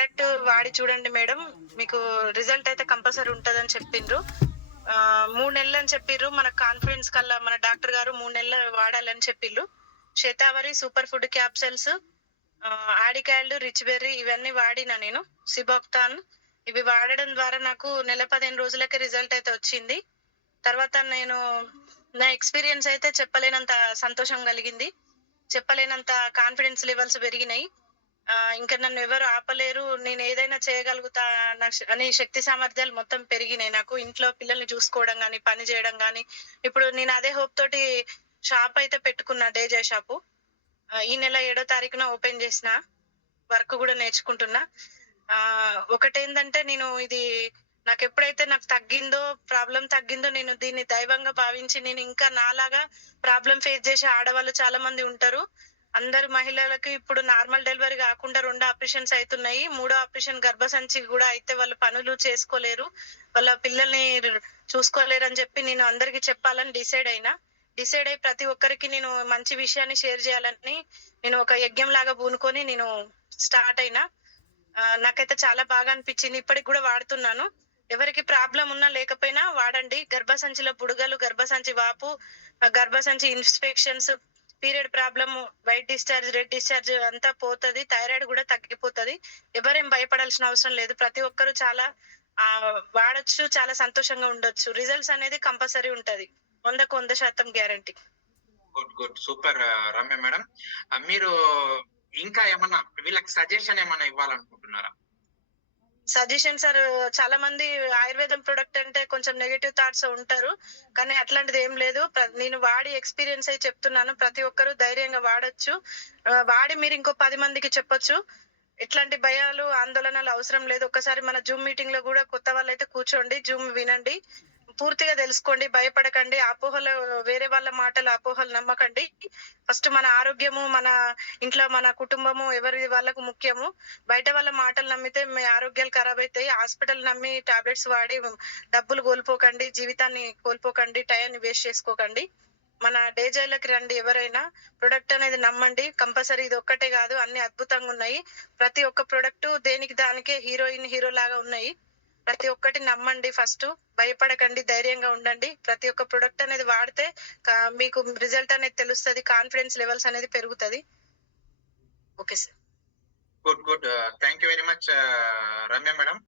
Product వాడి చూడండి madam. మీకు రిజల్ట్ అయితే కంపల్సరీ ఉంటదని చెప్పిండ్రు. 3 నెలలని చెప్పిర్రు. మన కాన్ఫిడెన్స్ కల్లా మన డాక్టర్ గారు 3 నెలలు వాడాలని చెప్పిల్లు. శతావరి, సూపర్ ఫుడ్ క్యాప్సూల్స్, ఆడికాల్డ్, రిచ్ బెర్రీ ఇవన్నీ వాడినా నేను. సిబాక్తాన్ ఇవి వాడడం ద్వారా నాకు నెల 15 రోజులకే రిజల్ట్ అయితే వచ్చింది. తర్వాత నేను నా ఎక్స్‌పీరియన్స్ అయితే చెప్పలేనంత సంతోషం కలిగింది. చెప్పలేనంత కాన్ఫిడెన్స్ లెవెల్స్ పెరిగినాయి. ఇంక నన్నెవరు ఆపలేరు. నేనేదైనా చేయగలుగుతా అనే శక్తి సామర్థ్యాలు మొత్తం పెరిగినాయి నాకు. ఇంట్లో పిల్లల్ని చూసుకోవడం గాని, పని చేయడం గాని, ఇప్పుడు నేను అదే హోప్ తోటి షాప్ అయితే పెట్టుకున్నా, డేజే షాపు. ఈ నెల 7వ తారీఖున ఓపెన్ చేసిన. వర్క్ గూడా నేర్చుకుంటున్నా. ఒకటేందంటే నేను ఇది నాకెప్పుడైతే నాకు తగ్గిందో, ప్రాబ్లమ్ తగ్గిందో నేను దీన్ని దైవంగా భావించి నేను ఇంకా నాలాగా ప్రాబ్లమ్ ఫేస్ చేసే ఆడవాళ్ళు చాలా మంది ఉంటారు. అందరు మహిళలకి ఇప్పుడు నార్మల్ డెలివరీ గాకుండా 2 ఆపరేషన్స్ అయితున్నాయి. మూడో ఆపరేషన్ గర్భసంచి గూడా అయితే వాళ్ళు పనులు చేసుకోలేరు. వాళ్ళ పిల్లల్ని చూసుకోలేరని చెప్పి నేను అందరికి చెప్పాలని డిసైడ్ అయినా. డిసైడ్ అయ్యి ప్రతి ఒక్కరికి నేను మంచి విషయాన్ని షేర్ చేయాలని నేను ఒక యజ్ఞంలాగా పూనుకొని నేను స్టార్ట్ అయినా. నాకైతే చాలా బాగా అనిపిచ్చింది. ఇప్పటికి గూడా వాడుతున్నాను. ఎవరికి ప్రాబ్లమ్ ఉన్నా లేకపోయినా వాడండి. గర్భసంచిలో బుడగలు, గర్భసంచి వాపు, గర్భసంచి infections, period problem, white discharge, red discharge అంతా పోతది. థైరాయిడ్ గూడా తగ్గిపోతది. ఎవరేం భయపడాల్సిన అవసరం లేదు. ప్రతి ఒక్కరు చాలా వాడొచ్చు. చాలా సంతోషంగా ఉండొచ్చు. రిజల్ట్స్ అనేది కంపల్సరీ ఉంటది. 100కు 100% guarantee. Good. Good. Super Ramya madam. మీరు ఇంకా ఏమన్నా వీళ్ళకి సజెషన్ ఏమన్నా ఇవ్వాలనుకుంటున్నారా? సజెషన్ సార్, చాలా మంది ఆయుర్వేదం ప్రొడక్ట్ అంటే కొంచెం నెగెటివ్ థాట్స్ ఉంటారు. కానీ అట్లాంటిది ఏం లేదు. నేను వాడి ఎక్స్‌పీరియన్స్ అయి చెప్తున్నాను. ప్రతి ఒక్కరు ధైర్యంగా వాడొచ్చు. వాడి మీరు ఇంకో 10 మందికి చెప్పొచ్చు. ఎట్లాంటి భయాలు, ఆందోళనలు అవసరం లేదు. ఒక్కసారి మన జూమ్ మీటింగ్‌లో గూడా కొత్త వాళ్ళైతే కూర్చోండి. జూమ్ వినండి. పూర్తిగా తెలుసుకోండి. భయపడకండి. అపోహలు, వేరే వాళ్ళ మాటలు, అపోహలు నమ్మకండి. ఫస్ట్ మన ఆరోగ్యము, మన ఇంట్లో మన కుటుంబము ఎవరి వాళ్ళకు ముఖ్యము. బయట వాళ్ళ మాటలు నమ్మితే మీ ఆరోగ్యాలు ఖరాబ్ అయితాయి. హాస్పిటల్ నమ్మి టాబ్లెట్స్ వాడి డబ్బులు కోల్పోకండి. జీవితాన్ని కోల్పోకండి. టైంని వేస్ట్ చేసుకోకండి. మన డేజైలకి రండి ఎవరైనా. ప్రొడక్ట్ అనేది నమ్మండి. కంపల్సరీ ఇది ఒక్కటే కాదు, అన్ని అద్భుతంగా ఉన్నాయి. ప్రతి ఒక్క ప్రొడక్ట్ దేనికి దానికే హీరోయిన్, హీరో లాగా ఉన్నాయి. ప్రతి ఒక్కటి నమ్మండి ఫస్ట్. భయపడకండి. ధైర్యంగా ఉండండి. ప్రతి ఒక్క ప్రొడక్ట్ అనేది వాడితే మీకు రిజల్ట్ అనేది తెలుస్తది. కాన్ఫిడెన్స్ లెవెల్స్ అనేది పెరుగుతది. Okay sir. Good. Good. Thank you very much Ramya madam.